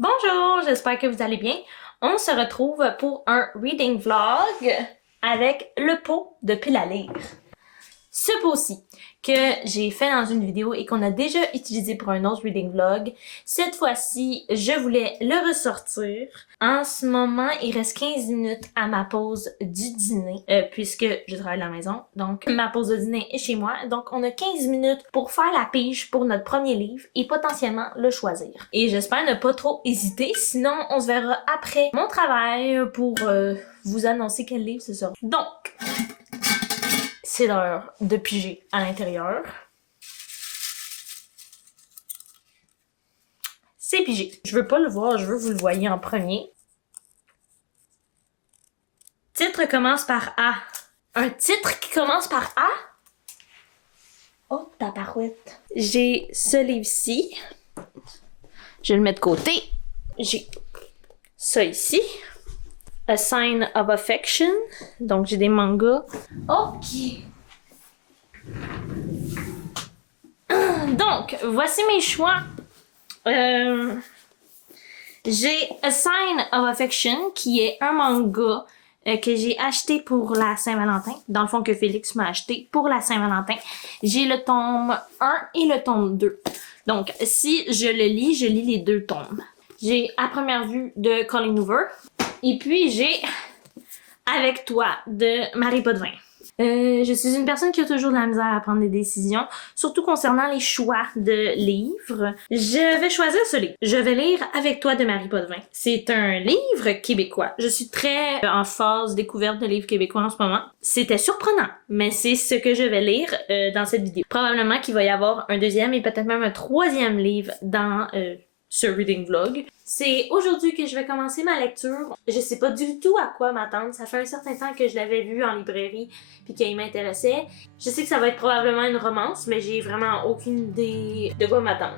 Bonjour, j'espère que vous allez bien. On se retrouve pour un reading vlog avec le pot de pile à lire. Ce pot-ci que j'ai fait dans une vidéo et qu'on a déjà utilisé pour un autre reading vlog. Cette fois-ci, je voulais le ressortir. En ce moment, il reste 15 minutes à ma pause du dîner puisque je travaille à la maison. Donc, ma pause de dîner est chez moi. Donc, on a 15 minutes pour faire la pige pour notre premier livre et potentiellement le choisir. Et j'espère ne pas trop hésiter. Sinon, on se verra après mon travail pour vous annoncer quel livre ce sera. Donc, c'est l'heure de piger à l'intérieur. C'est pigé. Je veux pas le voir, je veux que vous le voyez en premier. Titre commence par A. Un titre qui commence par A? Oh, tabarouette. J'ai ce livre-ci. Je vais le mettre de côté. J'ai ça ici. A Sign of Affection. Donc, j'ai des mangas. OK. Donc, voici mes choix. J'ai A Sign of Affection, qui est un manga que j'ai acheté pour la Saint-Valentin. Dans le fond, que Félix m'a acheté pour la Saint-Valentin. J'ai le tome 1 et le tome 2. Donc, si je le lis, je lis les deux tomes. J'ai À première vue de Colleen Hoover. Et puis, j'ai Avec toi de Marie Potvin. Je suis une personne qui a toujours de la misère à prendre des décisions, surtout concernant les choix de livres. Je vais choisir ce livre. Je vais lire Avec toi de Marie Potvin. C'est un livre québécois. Je suis très en phase découverte de livres québécois en ce moment. C'était surprenant, mais c'est ce que je vais lire dans cette vidéo. Probablement qu'il va y avoir un deuxième et peut-être même un troisième livre dans ce reading vlog. C'est aujourd'hui que je vais commencer ma lecture. Je sais pas du tout à quoi m'attendre. Ça fait un certain temps que je l'avais vu en librairie puis qu'il m'intéressait. Je sais que ça va être probablement une romance, mais j'ai vraiment aucune idée de quoi m'attendre.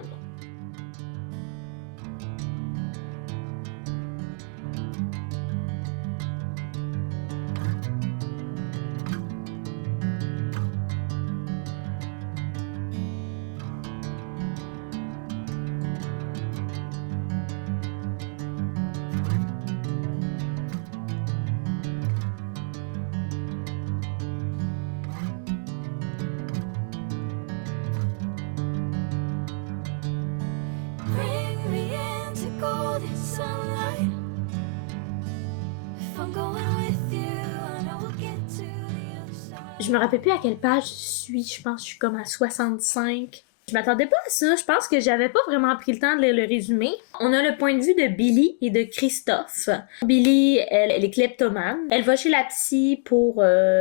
Je me rappelle plus à quelle page je suis. Je pense que je suis comme à 65. Je m'attendais pas à ça. Je pense que j'avais pas vraiment pris le temps de lire le résumé. On a le point de vue de Billy et de Christophe. Billy, elle est kleptomane. Elle va chez la psy pour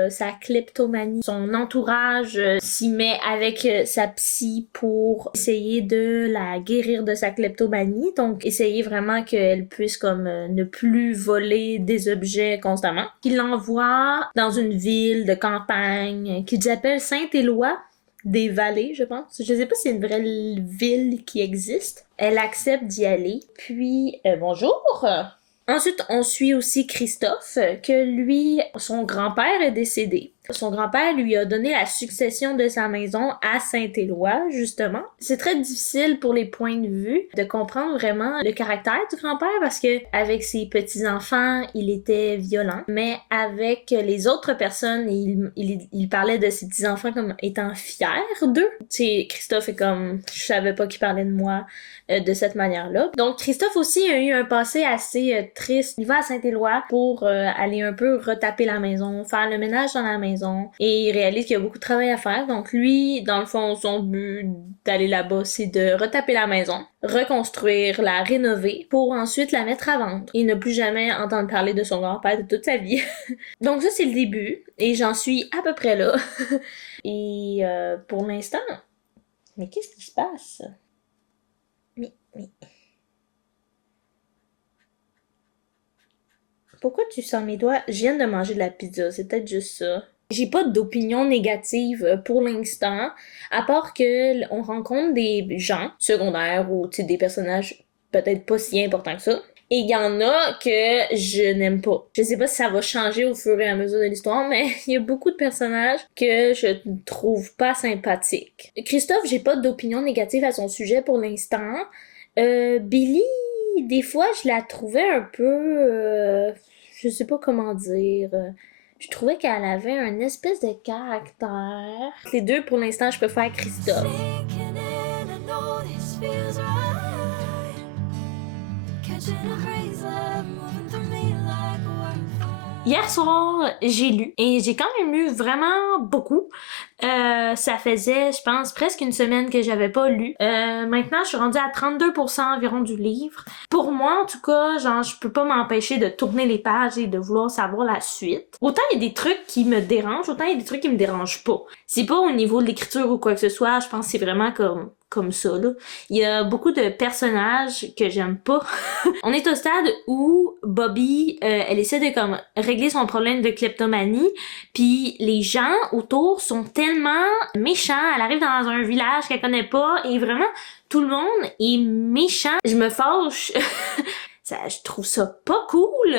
sa kleptomanie. Son entourage s'y met avec sa psy pour essayer de la guérir de sa kleptomanie. Donc, essayer vraiment qu'elle puisse comme ne plus voler des objets constamment. Il l'envoie dans une ville de campagne qu'ils appellent Saint-Éloi. Des vallées, je pense. Je sais pas si c'est une vraie ville qui existe. Elle accepte d'y aller. Puis, bonjour! Ensuite, on suit aussi Christophe, que lui, son grand-père est décédé. Son grand-père lui a donné la succession de sa maison à Saint-Éloi, justement. C'est très difficile pour les points de vue de comprendre vraiment le caractère du grand-père parce que avec ses petits-enfants, il était violent, mais avec les autres personnes, il parlait de ses petits-enfants comme étant fiers d'eux. Tu sais, Christophe est comme, je savais pas qu'il parlait de moi de cette manière-là. Donc, Christophe aussi a eu un passé assez triste. Il va à Saint-Éloi pour aller un peu retaper la maison, faire le ménage dans la maison, et il réalise qu'il y a beaucoup de travail à faire. Donc, lui, dans le fond, son but d'aller là-bas, c'est de retaper la maison, reconstruire, la rénover, pour ensuite la mettre à vendre et ne plus jamais entendre parler de son grand-père de toute sa vie. Donc ça, c'est le début, et j'en suis à peu près là. Et pour l'instant... Mais qu'est-ce qui se passe? Mais... Pourquoi tu sens mes doigts? Je viens de manger de la pizza, c'est peut-être juste ça. J'ai pas d'opinion négative pour l'instant, à part que on rencontre des gens secondaires ou des personnages peut-être pas si importants que ça. Et il y en a que je n'aime pas. Je sais pas si ça va changer au fur et à mesure de l'histoire, mais il y a beaucoup de personnages que je trouve pas sympathiques. Christophe, j'ai pas d'opinion négative à son sujet pour l'instant. Billy, des fois, je la trouvais un peu... je sais pas comment dire... je trouvais qu'elle avait un espèce de caractère. Les deux, pour l'instant, je préfère Christophe. Hier soir, j'ai lu et j'ai quand même lu vraiment beaucoup. Ça faisait, je pense, presque une semaine que j'avais pas lu. Maintenant, je suis rendue à 32% environ du livre. Pour moi, en tout cas, genre, je peux pas m'empêcher de tourner les pages et de vouloir savoir la suite. Autant il y a des trucs qui me dérangent, autant il y a des trucs qui me dérangent pas. C'est pas au niveau de l'écriture ou quoi que ce soit, je pense que c'est vraiment comme ça, là. Il y a beaucoup de personnages que j'aime pas. On est au stade où Bobby, elle essaie de comme régler son problème de kleptomanie, puis les gens autour sont tellement méchants. Elle arrive dans un village qu'elle connaît pas et vraiment tout le monde est méchant. Je me fâche. Je trouve ça pas cool.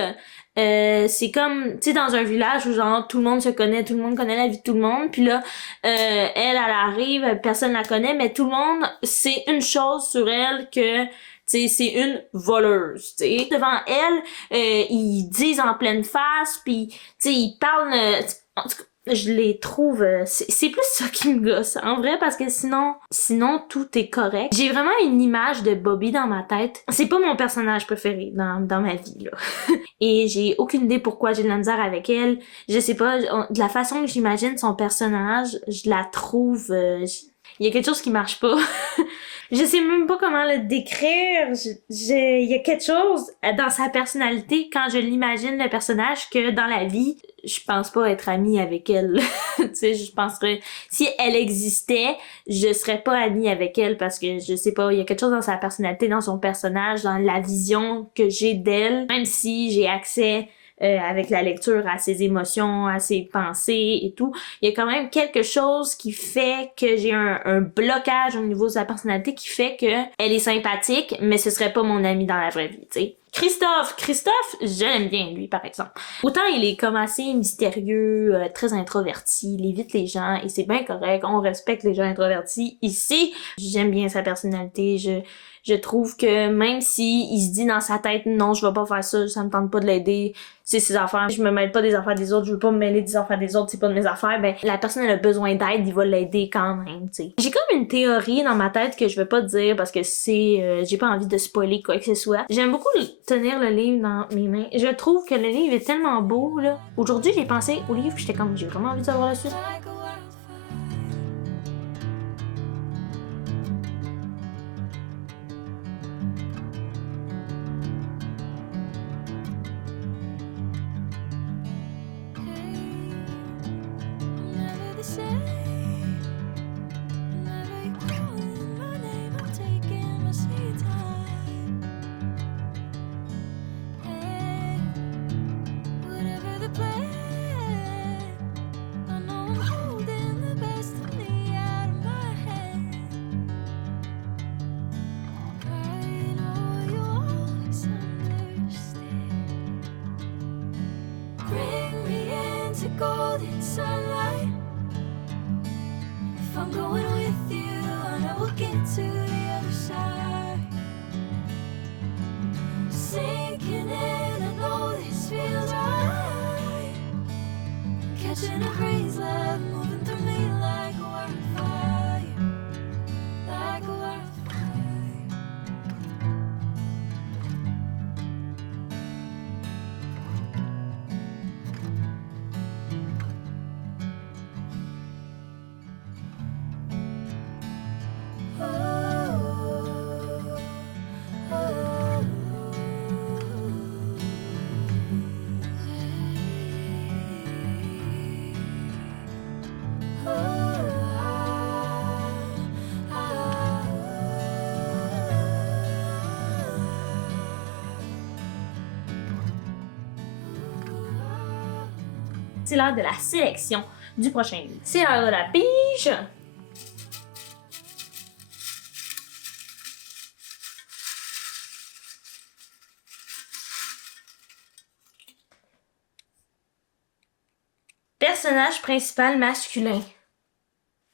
C'est comme, tu sais, dans un village où genre tout le monde se connaît, tout le monde connaît la vie de tout le monde, puis là, elle arrive, personne la connaît, mais tout le monde sait une chose sur elle que c'est une voleuse, tu sais. Devant elle, ils disent en pleine face, puis tu sais, ils parlent... en tout cas, je les trouve... c'est plus ça qui me gosse, en vrai, parce que sinon tout est correct. J'ai vraiment une image de Bobby dans ma tête. C'est pas mon personnage préféré dans ma vie, là. Et j'ai aucune idée pourquoi j'ai de la misère avec elle. Je sais pas, de la façon que j'imagine son personnage, je la trouve... il y a quelque chose qui marche pas. Je sais même pas comment le décrire. Il y a quelque chose dans sa personnalité quand je l'imagine le personnage que dans la vie, je pense pas être amie avec elle. Tu sais, je penserais si elle existait, je serais pas amie avec elle parce que je sais pas, il y a quelque chose dans sa personnalité, dans son personnage, dans la vision que j'ai d'elle, même si j'ai accès avec la lecture à ses émotions, à ses pensées et tout. Il y a quand même quelque chose qui fait que j'ai un blocage au niveau de sa personnalité qui fait que elle est sympathique, mais ce serait pas mon ami dans la vraie vie, tu sais. Christophe, je l'aime bien, lui, par exemple. Autant il est comme assez mystérieux, très introverti, il évite les gens, et c'est bien correct, on respecte les gens introvertis. Ici, j'aime bien sa personnalité, je trouve que même si il se dit dans sa tête non, je vais pas faire ça me tente pas de l'aider, c'est ses affaires, je me mêle pas des affaires des autres, je veux pas me mêler des affaires des autres, c'est pas de mes affaires, ben la personne elle a besoin d'aide, il va l'aider quand même, tu sais. J'ai comme une théorie dans ma tête que je veux pas dire parce que c'est j'ai pas envie de spoiler quoi que ce soit. J'aime beaucoup tenir le livre dans mes mains. Je trouve que le livre est tellement beau là. Aujourd'hui, j'ai pensé au livre, j'étais comme j'ai vraiment envie de savoir la suite. Golden sunlight. If I'm going with you, I know we'll get to the other side. Sinking in, I know this feels right. Catching a breeze, love moving through me like a wildfire, like a wildfire. C'est l'heure de la sélection du prochain livre. C'est l'heure de la pige. Personnage principal masculin.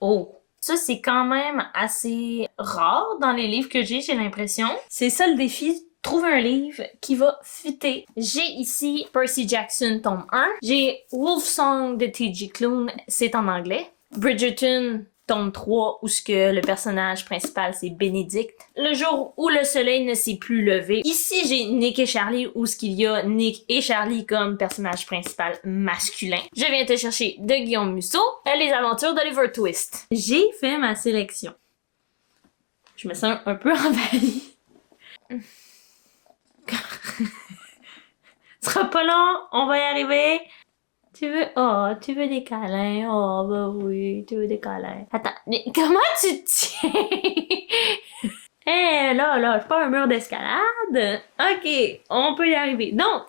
Oh. Ça, c'est quand même assez rare dans les livres que j'ai l'impression. C'est ça le défi, trouver un livre qui va fitter. J'ai ici Percy Jackson tome 1. J'ai Wolfsong de T.J. Klune, c'est en anglais. Bridgerton tome 3 où ce que le personnage principal c'est Bénédicte. Le jour où le soleil ne s'est plus levé. Ici j'ai Nick et Charlie où ce qu'il y a Nick et Charlie comme personnage principal masculin. Je viens te chercher de Guillaume Musso, Les aventures d'Oliver Twist. J'ai fait ma sélection. Je me sens un peu envahie. Ce sera pas long, on va y arriver. Tu veux des câlins? Oh, bah oui, tu veux des câlins. Attends, mais comment tu te tiens? Là, c'est pas un mur d'escalade. Ok, on peut y arriver. Donc,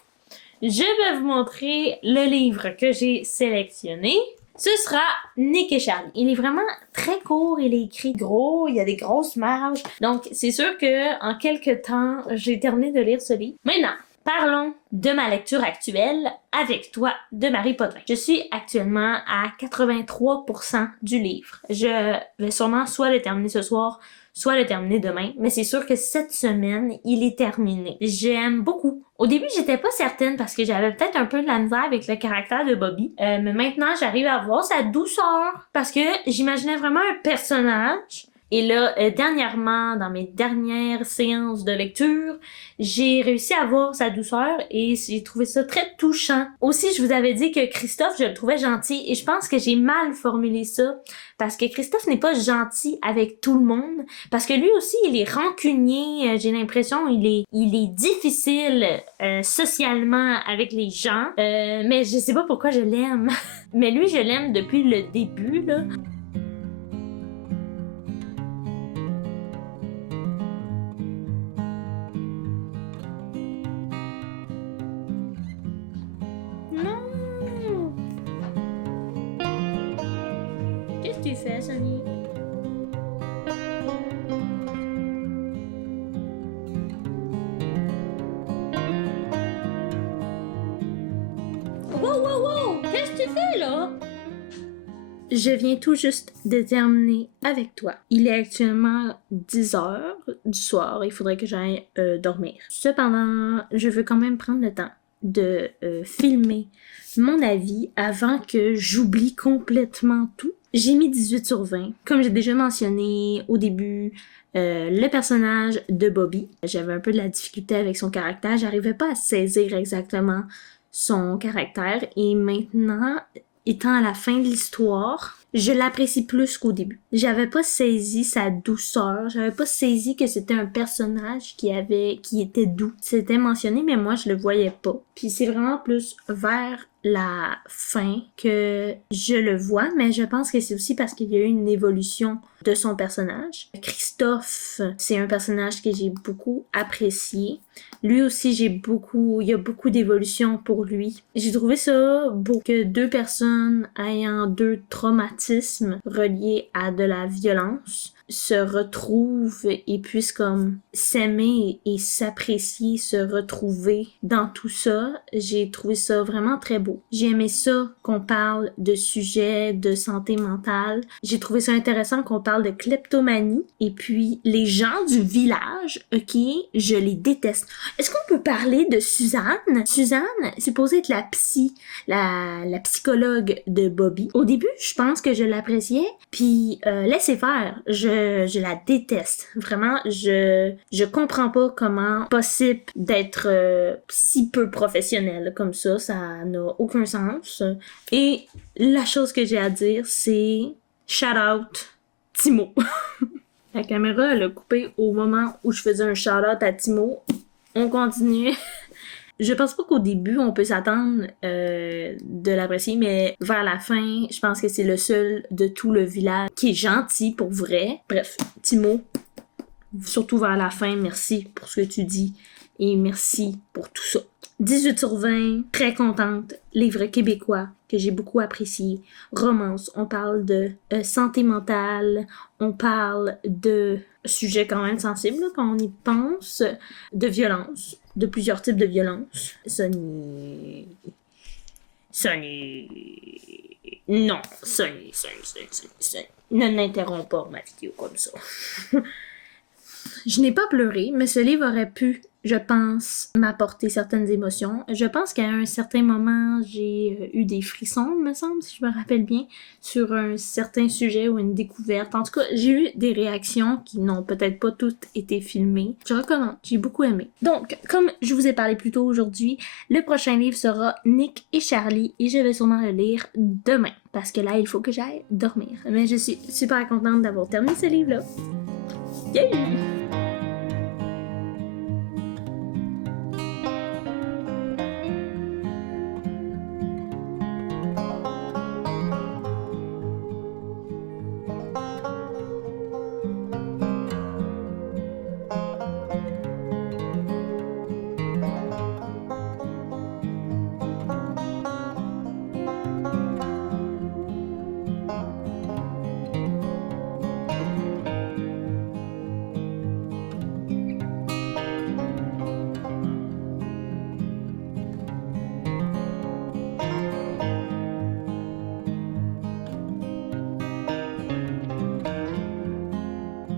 je vais vous montrer le livre que j'ai sélectionné. Ce sera Nick et Charlie. Il est vraiment très court, il est écrit gros, il y a des grosses marges. Donc, c'est sûr que en quelques temps, j'ai terminé de lire ce livre. Maintenant, parlons de ma lecture actuelle avec toi de Marie Potvin. Je suis actuellement à 83% du livre. Je vais sûrement soit le terminer ce soir, soit le terminer demain, mais c'est sûr que cette semaine, il est terminé. J'aime beaucoup. Au début, j'étais pas certaine parce que j'avais peut-être un peu de la misère avec le caractère de Bobby, mais maintenant, j'arrive à voir sa douceur parce que j'imaginais vraiment un personnage. Et là, dernièrement, dans mes dernières séances de lecture, j'ai réussi à voir sa douceur et j'ai trouvé ça très touchant. Aussi, je vous avais dit que Christophe, je le trouvais gentil et je pense que j'ai mal formulé ça parce que Christophe n'est pas gentil avec tout le monde parce que lui aussi, il est rancunier, j'ai l'impression, il est difficile socialement avec les gens, mais je sais pas pourquoi je l'aime. Mais lui, je l'aime depuis le début, là. Non! Qu'est-ce que tu fais, Sonny? Wow! Qu'est-ce que tu fais, là? Je viens tout juste de terminer avec toi. Il est actuellement 10h du soir. Il faudrait que j'aille dormir. Cependant, je veux quand même prendre le temps de filmer mon avis avant que j'oublie complètement tout. J'ai mis 18 sur 20. Comme j'ai déjà mentionné au début, le personnage de Bobby, j'avais un peu de la difficulté avec son caractère. J'arrivais pas à saisir exactement son caractère. Et maintenant, étant à la fin de l'histoire, je l'apprécie plus qu'au début. J'avais pas saisi sa douceur, j'avais pas saisi que c'était un personnage qui était doux. C'était mentionné, mais moi je le voyais pas. Puis c'est vraiment plus vers la fin que je le vois, mais je pense que c'est aussi parce qu'il y a eu une évolution de son personnage. Christophe, c'est un personnage que j'ai beaucoup apprécié. Lui aussi, il y a beaucoup d'évolution pour lui. J'ai trouvé ça beau que deux personnes ayant deux traumatismes reliés à de la violence se retrouvent et puissent comme s'aimer et s'apprécier, se retrouver dans tout ça. J'ai trouvé ça vraiment très beau. J'ai aimé ça qu'on parle de sujets de santé mentale. J'ai trouvé ça intéressant qu'on parle de kleptomanie. Et puis, les gens du village, ok, je les déteste. Est-ce qu'on peut parler de Suzanne? Suzanne, c'est supposé être la psychologue de Bobby. Au début, je pense que je l'appréciais, puis laissez faire, je la déteste. Vraiment, je comprends pas comment possible d'être si peu professionnel comme ça n'a aucun sens. Et la chose que j'ai à dire, c'est shout out Timo. La caméra, elle a coupé au moment où je faisais un shout-out à Timo. On continue. Je pense pas qu'au début, on peut s'attendre de l'apprécier, mais vers la fin, je pense que c'est le seul de tout le village qui est gentil pour vrai. Bref, Timo, surtout vers la fin, merci pour ce que tu dis et merci pour tout ça. 18 sur 20, très contente. Livre québécois que j'ai beaucoup apprécié. Romance, on parle de santé mentale, on parle de sujets quand même sensibles là, quand on y pense, de violence, de plusieurs types de violence. Sonny... Non, Sonny. Ne n'interromps pas ma vidéo comme ça. Je n'ai pas pleuré, mais ce livre aurait pu je pense, m'apporter certaines émotions. Je pense qu'à un certain moment, j'ai eu des frissons, il me semble, si je me rappelle bien, sur un certain sujet ou une découverte. En tout cas, j'ai eu des réactions qui n'ont peut-être pas toutes été filmées. Je recommande, j'ai beaucoup aimé. Donc, comme je vous ai parlé plus tôt aujourd'hui, le prochain livre sera Nick et Charlie et je vais sûrement le lire demain. Parce que là, il faut que j'aille dormir. Mais je suis super contente d'avoir terminé ce livre-là. Yay!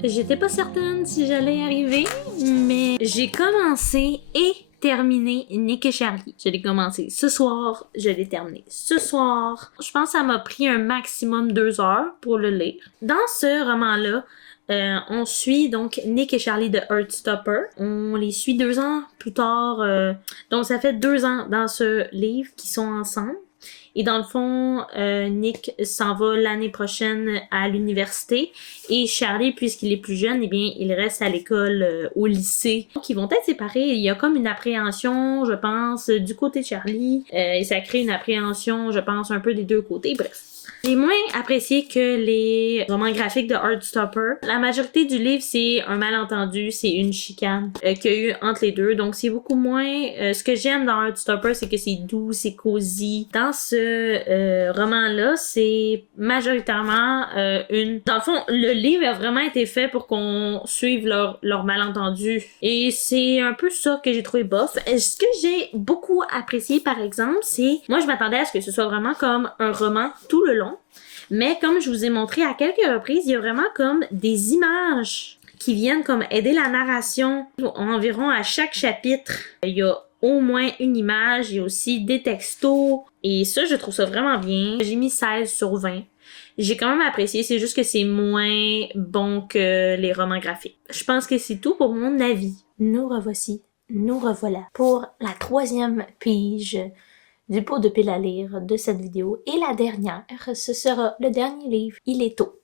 J'étais pas certaine si j'allais y arriver, mais j'ai commencé et terminé Nick et Charlie. Je l'ai commencé ce soir, je l'ai terminé ce soir. Je pense que ça m'a pris un maximum 2 heures pour le lire. Dans ce roman-là, on suit donc Nick et Charlie de Heartstopper. On les suit 2 ans plus tard. Donc ça fait 2 ans dans ce livre qu'ils sont ensemble. Et dans le fond, Nick s'en va l'année prochaine à l'université. Et Charlie, puisqu'il est plus jeune, eh bien, il reste à l'école, au lycée. Donc, ils vont être séparés. Il y a comme une appréhension, je pense, du côté de Charlie. Et ça crée une appréhension, je pense, un peu des deux côtés. Bref. J'ai moins apprécié que les romans graphiques de Heartstopper. La majorité du livre, c'est un malentendu, c'est une chicane qu'il y a eu entre les deux. Donc, c'est beaucoup moins... ce que j'aime dans Heartstopper, c'est que c'est doux, c'est cosy. Dans ce roman-là, c'est majoritairement une... Dans le fond, le livre a vraiment été fait pour qu'on suive leur malentendu. Et c'est un peu ça que j'ai trouvé bof. Ce que j'ai beaucoup apprécié, par exemple, c'est... Moi, je m'attendais à ce que ce soit vraiment comme un roman tout le long. Mais comme je vous ai montré à quelques reprises, il y a vraiment comme des images qui viennent comme aider la narration. Environ à chaque chapitre, il y a au moins une image, il y a aussi des textos. Et ça, je trouve ça vraiment bien. J'ai mis 16 sur 20. J'ai quand même apprécié, c'est juste que c'est moins bon que les romans graphiques. Je pense que c'est tout pour mon avis. Nous revoici, nous revoilà pour la 3e pige du pot de pile à lire de cette vidéo. Et la dernière, ce sera le dernier livre. Il est tôt.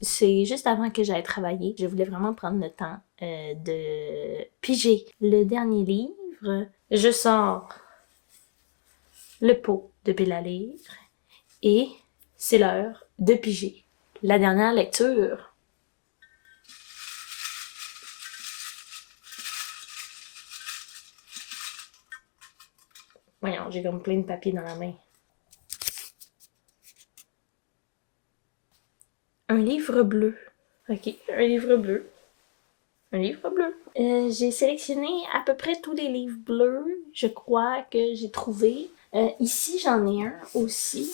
C'est juste avant que j'aille travailler. Je voulais vraiment prendre le temps de piger le dernier livre. Je sors le pot de pile à lire et c'est l'heure de piger la dernière lecture. Voyons, j'ai comme plein de papier dans la main. Un livre bleu. Ok, un livre bleu. Un livre bleu. J'ai sélectionné à peu près tous les livres bleus, je crois, que j'ai trouvés. Ici, j'en ai un aussi.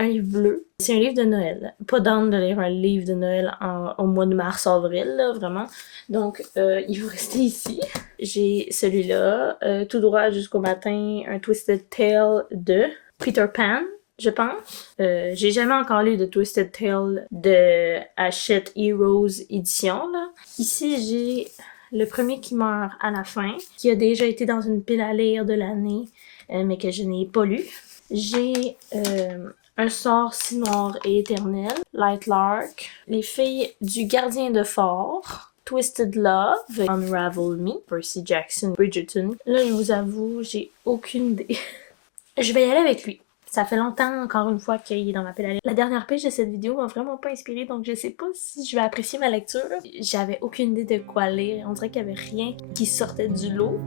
Un livre bleu. C'est un livre de Noël. Pas d'âne de lire un livre de Noël au mois de mars-avril, là, vraiment. Donc, il va rester ici. J'ai celui-là, tout droit jusqu'au matin, un Twisted Tale de Peter Pan, je pense. J'ai jamais encore lu de Twisted Tale de Hachette Heroes édition, là. Ici, j'ai le premier qui meurt à la fin, qui a déjà été dans une pile à lire de l'année, mais que je n'ai pas lu. J'ai Un sort si noir et éternel, Light Lark, Les filles du gardien de fort, Twisted Love, Unravel Me, Percy Jackson Bridgerton. Là, je vous avoue, j'ai aucune idée. Je vais y aller avec lui. Ça fait longtemps, encore une fois, qu'il est dans ma pile à lire. La dernière page de cette vidéo m'a vraiment pas inspirée, donc je sais pas si je vais apprécier ma lecture. J'avais aucune idée de quoi lire. On dirait qu'il y avait rien qui sortait du lot.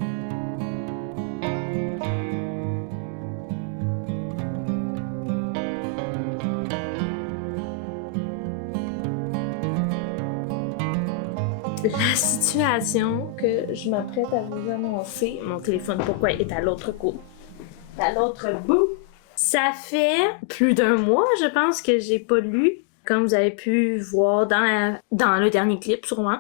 La situation que je m'apprête à vous annoncer, mon téléphone, pourquoi est à l'autre bout? À l'autre bout! Ça fait plus d'1 mois, je pense, que j'ai pas lu. comme vous avez pu voir dans le dernier clip sûrement.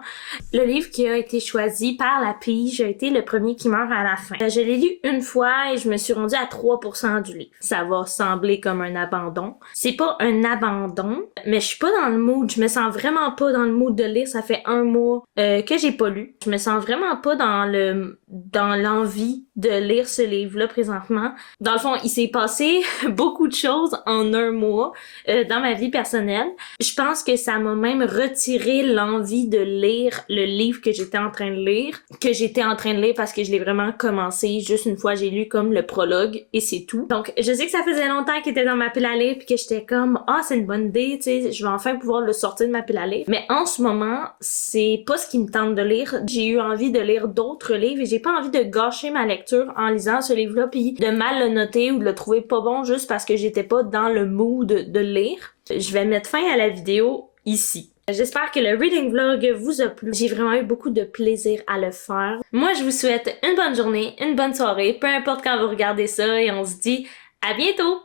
Le livre qui a été choisi par la pige a été le premier qui meurt à la fin. Je l'ai lu une fois et je me suis rendue à 3% du livre. Ça va sembler comme un abandon. C'est pas un abandon, mais je suis pas dans le mood. Je me sens vraiment pas dans le mood de lire. Ça fait 1 mois que j'ai pas lu. Je me sens vraiment pas dans l'envie de lire ce livre-là présentement. Dans le fond, il s'est passé beaucoup de choses en 1 mois dans ma vie personnelle. Je pense que ça m'a même retiré l'envie de lire le livre que j'étais en train de lire, parce que je l'ai vraiment commencé juste une fois, j'ai lu comme le prologue et c'est tout. Donc, je sais que ça faisait longtemps qu'il était dans ma pile à lire puis que j'étais comme c'est une bonne idée, tu sais, je vais enfin pouvoir le sortir de ma pile à lire. Mais en ce moment, c'est pas ce qui me tente de lire. J'ai eu envie de lire d'autres livres et j'ai pas envie de gâcher ma lecture en lisant ce livre-là puis de mal le noter ou de le trouver pas bon juste parce que j'étais pas dans le mood de lire. Je vais mettre fin à la vidéo ici. J'espère que le reading vlog vous a plu. J'ai vraiment eu beaucoup de plaisir à le faire. Moi, je vous souhaite une bonne journée, une bonne soirée, peu importe quand vous regardez ça et on se dit à bientôt!